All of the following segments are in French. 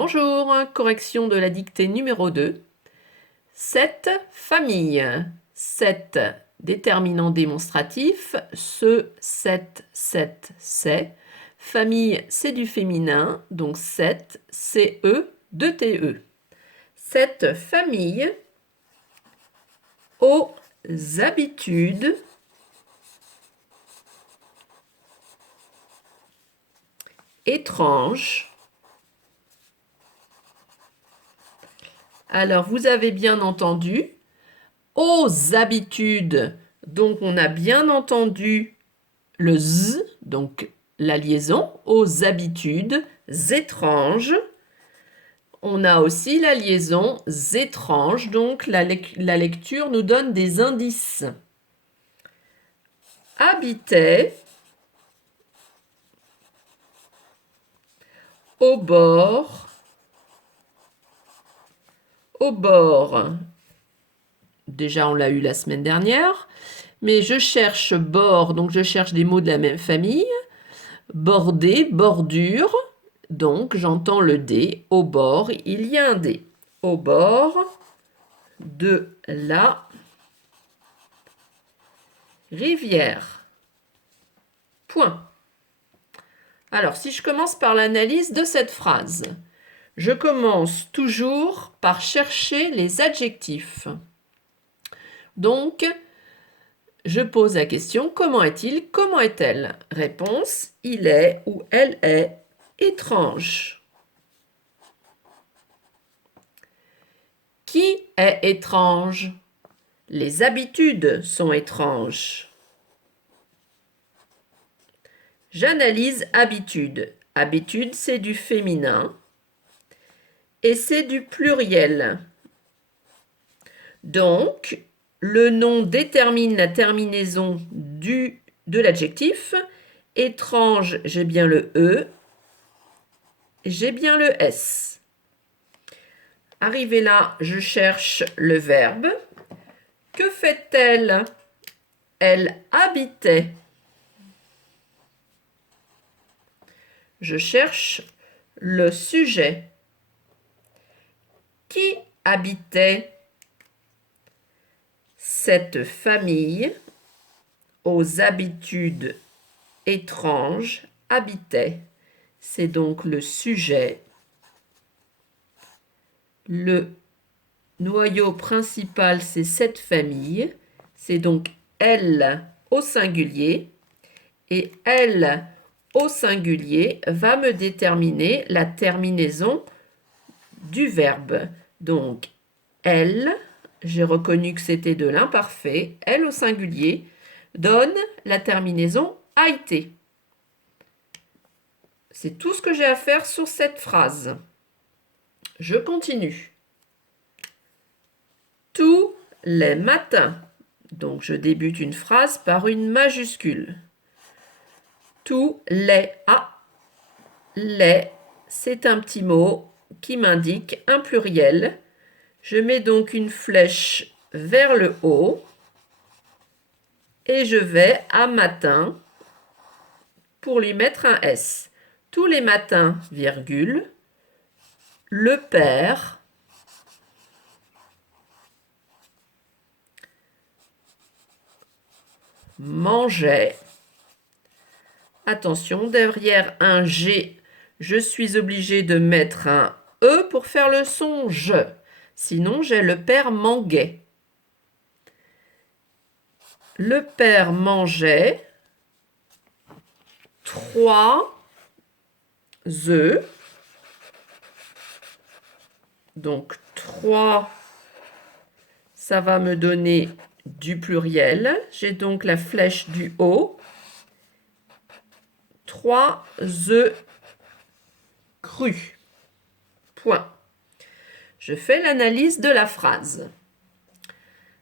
Bonjour, correction de la dictée numéro 2. Cette famille. 7 déterminant démonstratif. Ce, cette, c'est. Famille, c'est du féminin, donc 7, CE, 2TE. Cette famille aux habitudes étranges. Alors, vous avez bien entendu, aux habitudes, donc on a bien entendu le z, donc la liaison, aux habitudes étranges. On a aussi la liaison étrange, donc la lecture nous donne des indices. Habitait au bord, déjà on l'a eu la semaine dernière, mais je cherche bord, donc je cherche des mots de la même famille. Border, bordure, donc j'entends le D. Au bord, il y a un D. Au bord de la rivière. Point. Alors, si je commence par l'analyse de cette phrase, je commence toujours par chercher les adjectifs. Donc, je pose la question, comment est-il, comment est-elle? Réponse, il est ou elle est étrange. Qui est étrange? Les habitudes sont étranges. J'analyse habitude. Habitude, c'est du féminin et c'est du pluriel. Donc, le nom détermine la terminaison de l'adjectif. Étrange, j'ai bien le E, j'ai bien le S. Arrivé là, je cherche le verbe. Que fait-elle? Elle habitait. Je cherche le sujet. Qui habitait? Cette famille aux habitudes étranges habitait. C'est donc le sujet. Le noyau principal, c'est cette famille. C'est donc elle au singulier. Et elle au singulier va me déterminer la terminaison du verbe. Donc, elle, j'ai reconnu que c'était de l'imparfait, elle au singulier, donne la terminaison a été. C'est tout ce que j'ai à faire sur cette phrase. Je continue. Tous les matins. Donc, je débute une phrase par une majuscule. Tous les. Ah, les, c'est un petit mot qui m'indique un pluriel. Je mets donc une flèche vers le haut et je vais à matin pour lui mettre un S. Tous les matins, virgule, le père mangeait. Attention, derrière un G, je suis obligée de mettre un E pour faire le son je. Sinon, j'ai le père manguait. Le père mangeait 3 œufs. Donc 3, ça va me donner du pluriel. J'ai donc la flèche du haut. 3 œufs crus. Point. Je fais l'analyse de la phrase.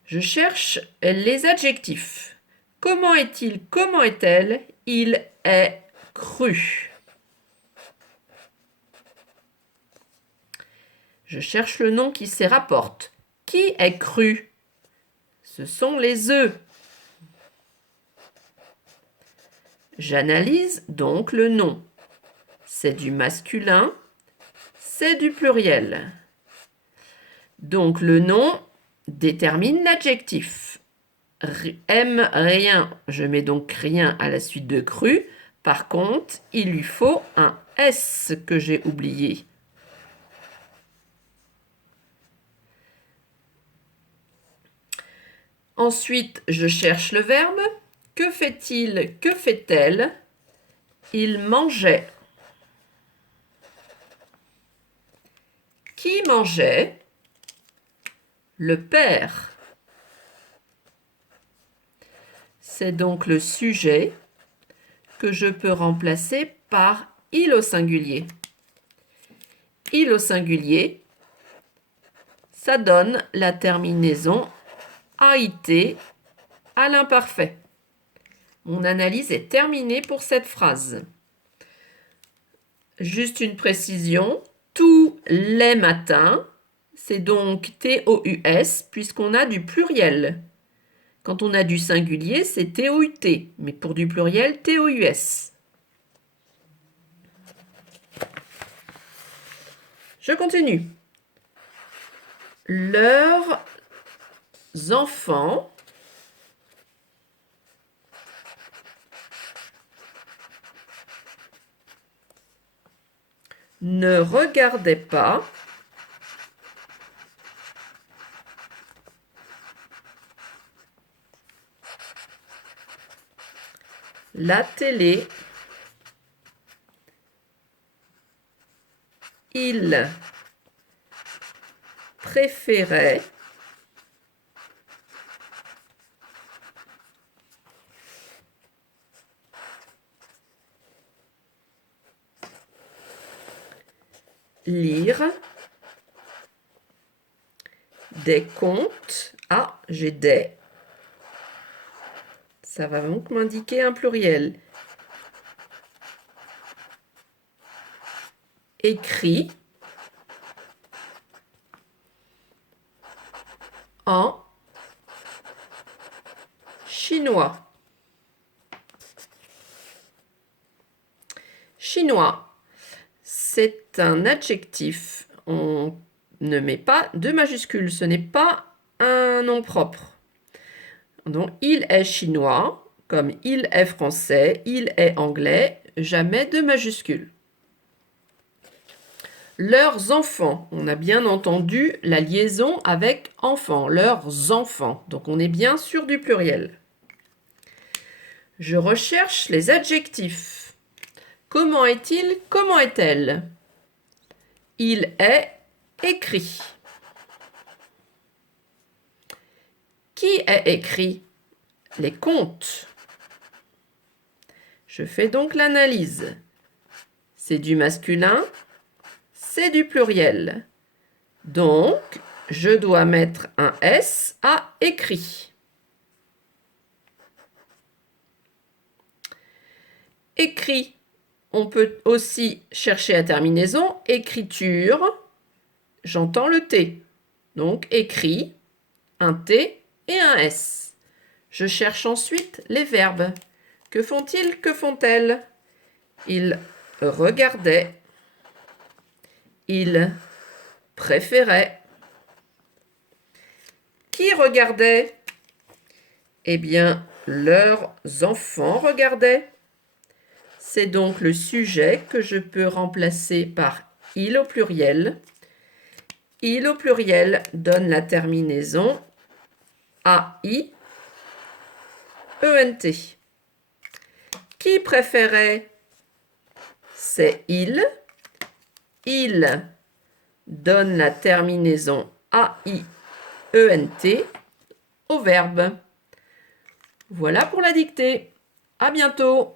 Je cherche les adjectifs. Comment est-il? Comment est-elle? Il est cru. Je cherche le nom qui s'y rapporte. Qui est cru? Ce sont les œufs. J'analyse donc le nom. C'est du masculin, c'est du pluriel. Donc le nom détermine l'adjectif. Aime rien, je mets donc rien à la suite de cru. Par contre, il lui faut un S que j'ai oublié. Ensuite, je cherche le verbe. Que fait-il? Que fait-elle? Il mangeait. Qui mangeait? Le père. C'est donc le sujet que je peux remplacer par il au singulier. Il au singulier, ça donne la terminaison AIT à l'imparfait. Mon analyse est terminée pour cette phrase. Juste une précision, tous les matins, c'est donc TOUS puisqu'on a du pluriel. Quand on a du singulier, c'est TOUT, mais pour du pluriel, TOUS. Je continue. Leurs enfants ne regardaient pas la télé. Ils préféraient lire des contes. Ah, j'ai des. Ça va donc m'indiquer un pluriel. Écrit en chinois. Chinois, c'est un adjectif. On ne met pas de majuscule. Ce n'est pas un nom propre. Donc, il est chinois, comme il est français, il est anglais, jamais de majuscule. Leurs enfants, on a bien entendu la liaison avec enfants, leurs enfants. Donc on est bien sûr du pluriel. Je recherche les adjectifs. Comment est-il? Comment est-elle? Il est écrit. Qui est écrit? Les contes. Je fais donc l'analyse. C'est du masculin, c'est du pluriel. Donc, je dois mettre un S à écrit. Écrit, on peut aussi chercher à terminaison. Écriture, j'entends le T. Donc, écrit, un T et un S. Je cherche ensuite les verbes. Que font-ils? Que font-elles? Ils regardaient. Ils préféraient. Qui regardait? Eh bien, leurs enfants regardaient. C'est donc le sujet que je peux remplacer par il au pluriel. Il au pluriel donne la terminaison AI, ENT. Qui préférait? C'est il. Il donne la terminaison AI, ENT au verbe. Voilà pour la dictée. À bientôt.